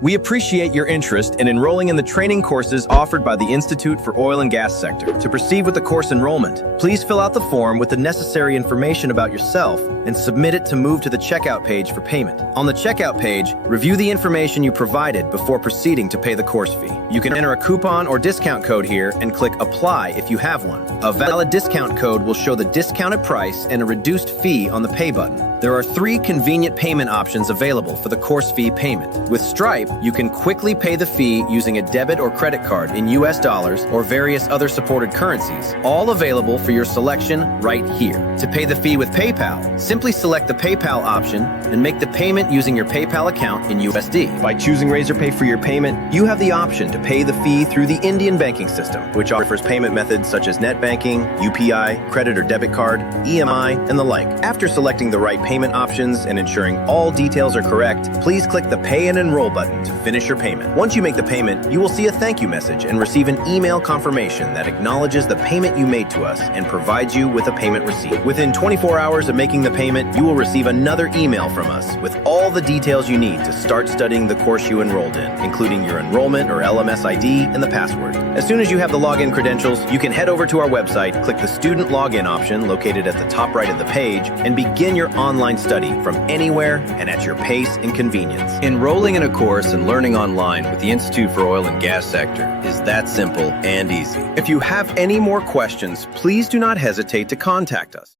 We appreciate your interest in enrolling in the training courses offered by the Institute for Oil and Gas Sector. To proceed with the course enrollment, please fill out the form with the necessary information about yourself and submit it to move to the checkout page for payment. On the checkout page, review the information you provided before proceeding to pay the course fee. You can enter a coupon or discount code here and click Apply if you have one. A valid discount code will show the discounted price and a reduced fee on the Pay button. There are 3 convenient payment options available for the course fee payment. With Stripe, you can quickly pay the fee using a debit or credit card in US dollars or various other supported currencies, all available for your selection right here. To pay the fee with PayPal, simply select the PayPal option and make the payment using your PayPal account in USD. By choosing Razorpay for your payment, you have the option to pay the fee through the Indian banking system, which offers payment methods such as net banking, UPI, credit or debit card, EMI, and the like. After selecting the right payment options and ensuring all details are correct, please click the Pay and Enroll button to finish your payment. Once you make the payment, you will see a thank you message and receive an email confirmation that acknowledges the payment you made to us and provides you with a payment receipt. Within 24 hours of making the payment, you will receive another email from us with all the details you need to start studying the course you enrolled in, including your enrollment or LMS ID and the password. As soon as you have the login credentials, you can head over to our website, click the student login option located at the top right of the page, and begin your online study from anywhere and at your pace and convenience. Enrolling in a course and learning online with the Institute for Oil and Gas Sector is that simple and easy. If you have any more questions, please do not hesitate to contact us.